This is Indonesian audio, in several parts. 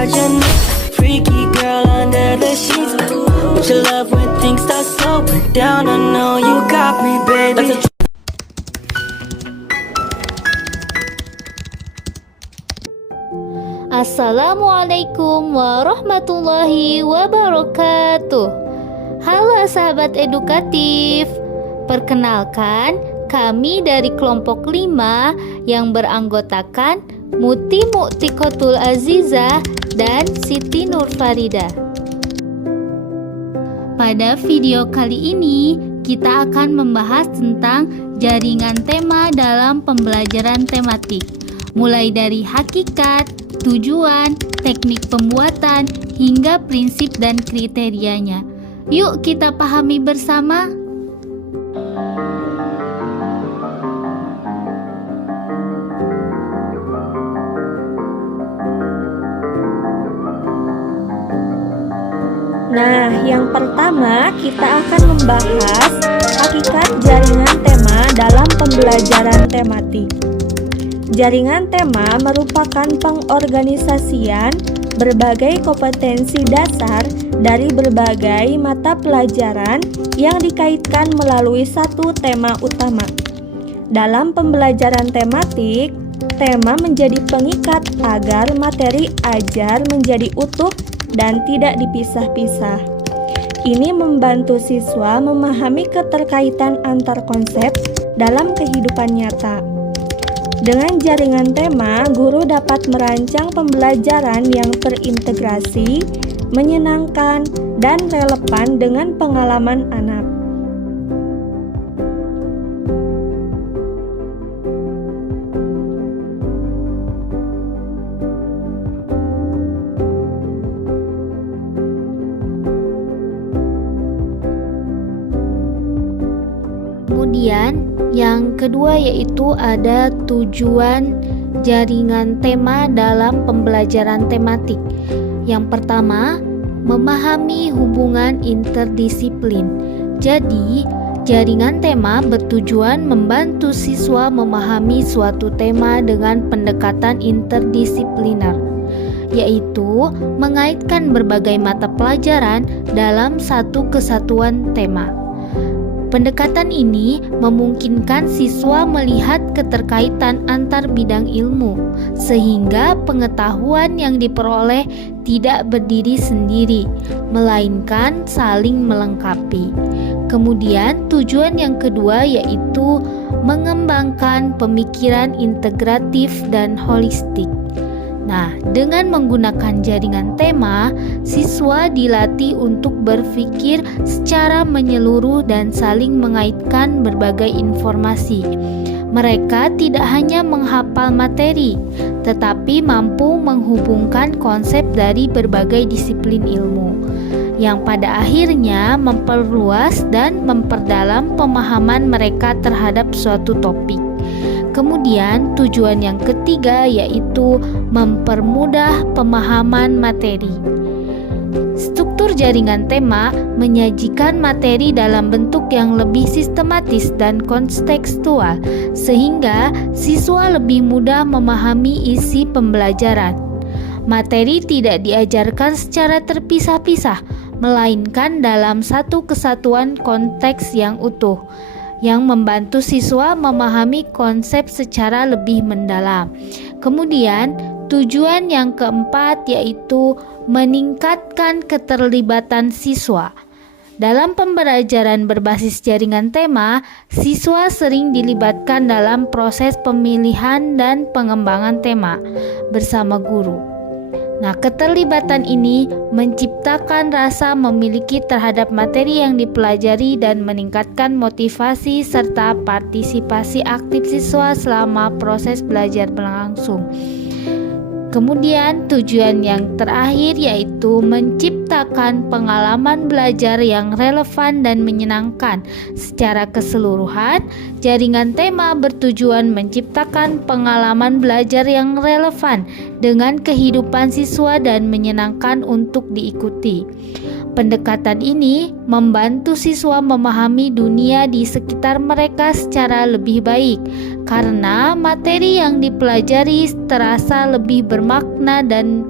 watching me. Freaky girl under the sheets. But you love when things start slowing down. I know you got me, baby. Assalamualaikum warahmatullahi wabarakatuh. Halo sahabat edukatif. Perkenalkan, kami dari kelompok 5 yang beranggotakan Muti Mu'tikotul Aziza dan Siti Nurfarida. Pada video kali ini, kita akan membahas tentang jaringan tema dalam pembelajaran tematik, mulai dari hakikat, tujuan, teknik pembuatan, hingga prinsip dan kriterianya. Yuk kita pahami bersama. Nah, yang pertama kita akan membahas hakikat jaringan tema dalam pembelajaran tematik. Jaringan tema merupakan pengorganisasian berbagai kompetensi dasar dari berbagai mata pelajaran yang dikaitkan melalui satu tema utama. Dalam pembelajaran tematik, tema menjadi pengikat agar materi ajar menjadi utuh dan tidak dipisah-pisah. Ini membantu siswa memahami keterkaitan antar konsep dalam kehidupan nyata. Dengan jaringan tema, guru dapat merancang pembelajaran yang terintegrasi, menyenangkan, dan relevan dengan pengalaman anak. Kemudian yang kedua yaitu ada tujuan jaringan tema dalam pembelajaran tematik. Yang pertama, memahami hubungan interdisiplin. Jadi, jaringan tema bertujuan membantu siswa memahami suatu tema dengan pendekatan interdisipliner, yaitu mengaitkan berbagai mata pelajaran dalam satu kesatuan tema. Pendekatan ini memungkinkan siswa melihat keterkaitan antar bidang ilmu, sehingga pengetahuan yang diperoleh tidak berdiri sendiri, melainkan saling melengkapi. Kemudian tujuan yang kedua yaitu mengembangkan pemikiran integratif dan holistik. Nah, dengan menggunakan jaringan tema, siswa dilatih untuk berpikir secara menyeluruh dan saling mengaitkan berbagai informasi. Mereka tidak hanya menghafal materi, tetapi mampu menghubungkan konsep dari berbagai disiplin ilmu, yang pada akhirnya memperluas dan memperdalam pemahaman mereka terhadap suatu topik. Kemudian tujuan yang ketiga yaitu mempermudah pemahaman materi. Struktur jaringan tema menyajikan materi dalam bentuk yang lebih sistematis dan kontekstual, sehingga siswa lebih mudah memahami isi pembelajaran. Materi tidak diajarkan secara terpisah-pisah, melainkan dalam satu kesatuan konteks yang utuh, yang membantu siswa memahami konsep secara lebih mendalam. Kemudian, tujuan yang keempat yaitu meningkatkan keterlibatan siswa. Dalam pembelajaran berbasis jaringan tema, siswa sering dilibatkan dalam proses pemilihan dan pengembangan tema bersama guru. Nah, keterlibatan ini menciptakan rasa memiliki terhadap materi yang dipelajari dan meningkatkan motivasi serta partisipasi aktif siswa selama proses belajar berlangsung. Kemudian tujuan yang terakhir yaitu menciptakan pengalaman belajar yang relevan dan menyenangkan. Secara keseluruhan, jaringan tema bertujuan menciptakan pengalaman belajar yang relevan dengan kehidupan siswa dan menyenangkan untuk diikuti. Pendekatan ini membantu siswa memahami dunia di sekitar mereka secara lebih baik, karena materi yang dipelajari terasa lebih bermakna dan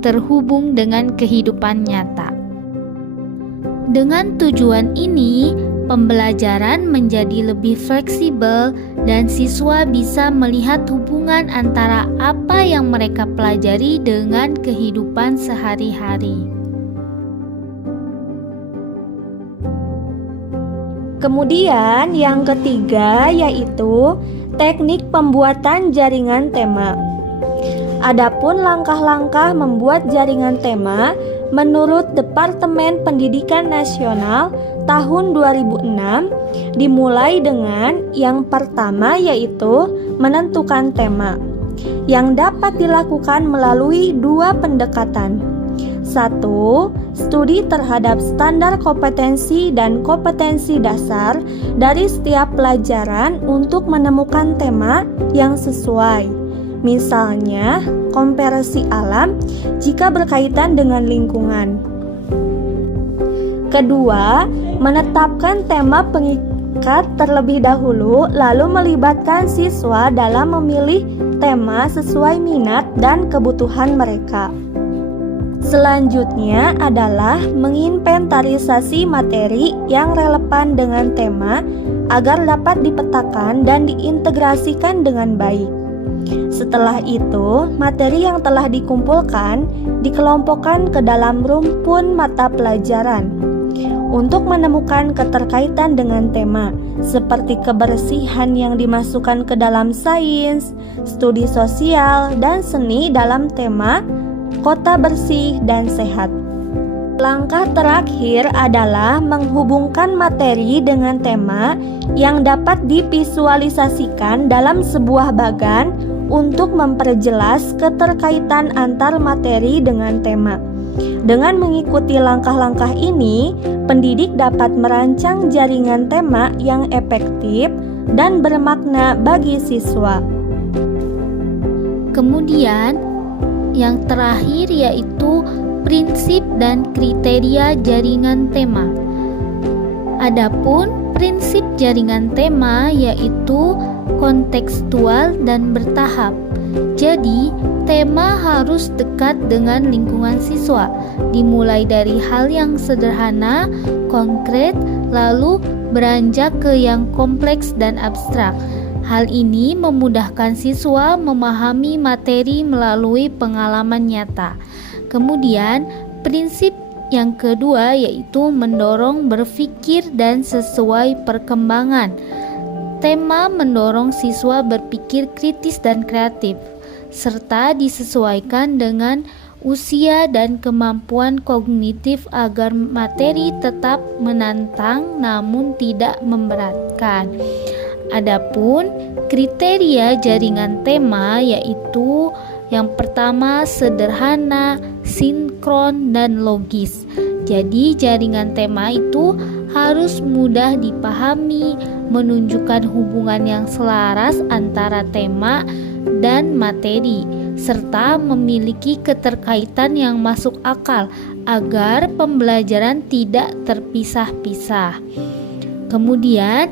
terhubung dengan kehidupan nyata. Dengan tujuan ini, pembelajaran menjadi lebih fleksibel dan siswa bisa melihat hubungan antara apa yang mereka pelajari dengan kehidupan sehari-hari. Kemudian yang ketiga yaitu teknik pembuatan jaringan tema. Adapun langkah-langkah membuat jaringan tema menurut Departemen Pendidikan Nasional tahun 2006 dimulai dengan yang pertama yaitu menentukan tema yang dapat dilakukan melalui dua pendekatan. 1. Studi terhadap standar kompetensi dan kompetensi dasar dari setiap pelajaran untuk menemukan tema yang sesuai. Misalnya, komparasi alam jika berkaitan dengan lingkungan. Kedua, menetapkan tema pengikat terlebih dahulu lalu melibatkan siswa dalam memilih tema sesuai minat dan kebutuhan mereka. Selanjutnya adalah menginventarisasi materi yang relevan dengan tema agar dapat dipetakan dan diintegrasikan dengan baik. Setelah itu, materi yang telah dikumpulkan dikelompokkan ke dalam rumpun mata pelajaran untuk menemukan keterkaitan dengan tema, seperti kebersihan yang dimasukkan ke dalam sains, studi sosial, dan seni dalam tema kota bersih dan sehat. Langkah terakhir adalah menghubungkan materi dengan tema yang dapat divisualisasikan dalam sebuah bagan untuk memperjelas keterkaitan antar materi dengan tema. Dengan mengikuti langkah-langkah ini, pendidik dapat merancang jaringan tema yang efektif dan bermakna bagi siswa. Kemudian, yang terakhir yaitu prinsip dan kriteria jaringan tema. Adapun prinsip jaringan tema yaitu kontekstual dan bertahap. Jadi, tema harus dekat dengan lingkungan siswa, dimulai dari hal yang sederhana, konkret, lalu beranjak ke yang kompleks dan abstrak. Hal ini memudahkan siswa memahami materi melalui pengalaman nyata. Kemudian, prinsip yang kedua yaitu mendorong berpikir dan sesuai perkembangan. Tema mendorong siswa berpikir kritis dan kreatif, serta disesuaikan dengan usia dan kemampuan kognitif agar materi tetap menantang namun tidak memberatkan. Adapun kriteria jaringan tema yaitu yang pertama sederhana, sinkron, dan logis. Jadi jaringan tema itu harus mudah dipahami, menunjukkan hubungan yang selaras antara tema dan materi, serta memiliki keterkaitan yang masuk akal agar pembelajaran tidak terpisah-pisah. Kemudian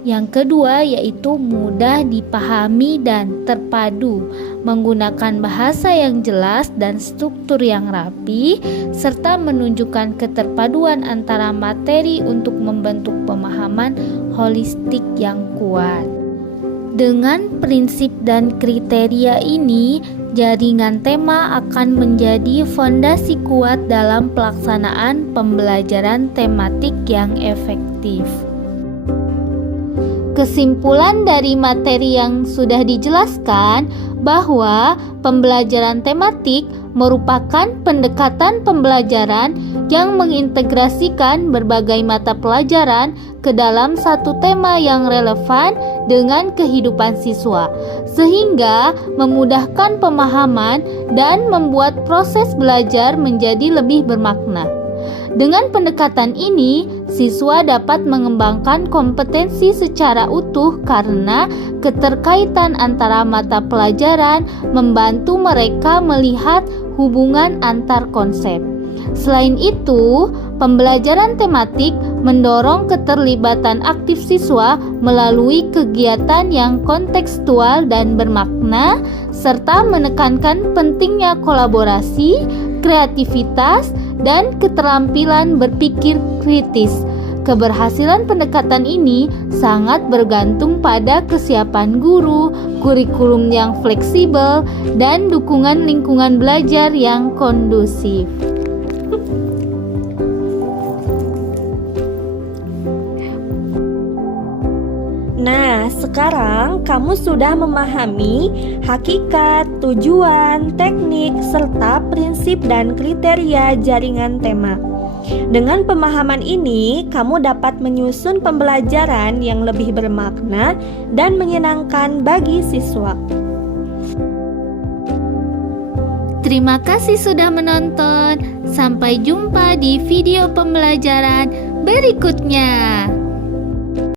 yang kedua yaitu mudah dipahami dan terpadu, menggunakan bahasa yang jelas dan struktur yang rapi, serta menunjukkan keterpaduan antara materi untuk membentuk pemahaman holistik yang kuat. Dengan prinsip dan kriteria ini, jaringan tema akan menjadi fondasi kuat dalam pelaksanaan pembelajaran tematik yang efektif. Kesimpulan dari materi yang sudah dijelaskan bahwa pembelajaran tematik merupakan pendekatan pembelajaran yang mengintegrasikan berbagai mata pelajaran ke dalam satu tema yang relevan dengan kehidupan siswa, sehingga memudahkan pemahaman dan membuat proses belajar menjadi lebih bermakna. Dengan pendekatan ini, siswa dapat mengembangkan kompetensi secara utuh karena keterkaitan antara mata pelajaran membantu mereka melihat hubungan antar konsep. Selain itu, pembelajaran tematik mendorong keterlibatan aktif siswa melalui kegiatan yang kontekstual dan bermakna, serta menekankan pentingnya kolaborasi, kreativitas, dan keterampilan berpikir kritis. Keberhasilan pendekatan ini sangat bergantung pada kesiapan guru, kurikulum yang fleksibel, dan dukungan lingkungan belajar yang kondusif. Nah, sekarang kamu sudah memahami hakikat, tujuan, teknik, serta prinsip dan kriteria jaringan tema. Dengan pemahaman ini, kamu dapat menyusun pembelajaran yang lebih bermakna dan menyenangkan bagi siswa. Terima kasih sudah menonton. Sampai jumpa di video pembelajaran berikutnya.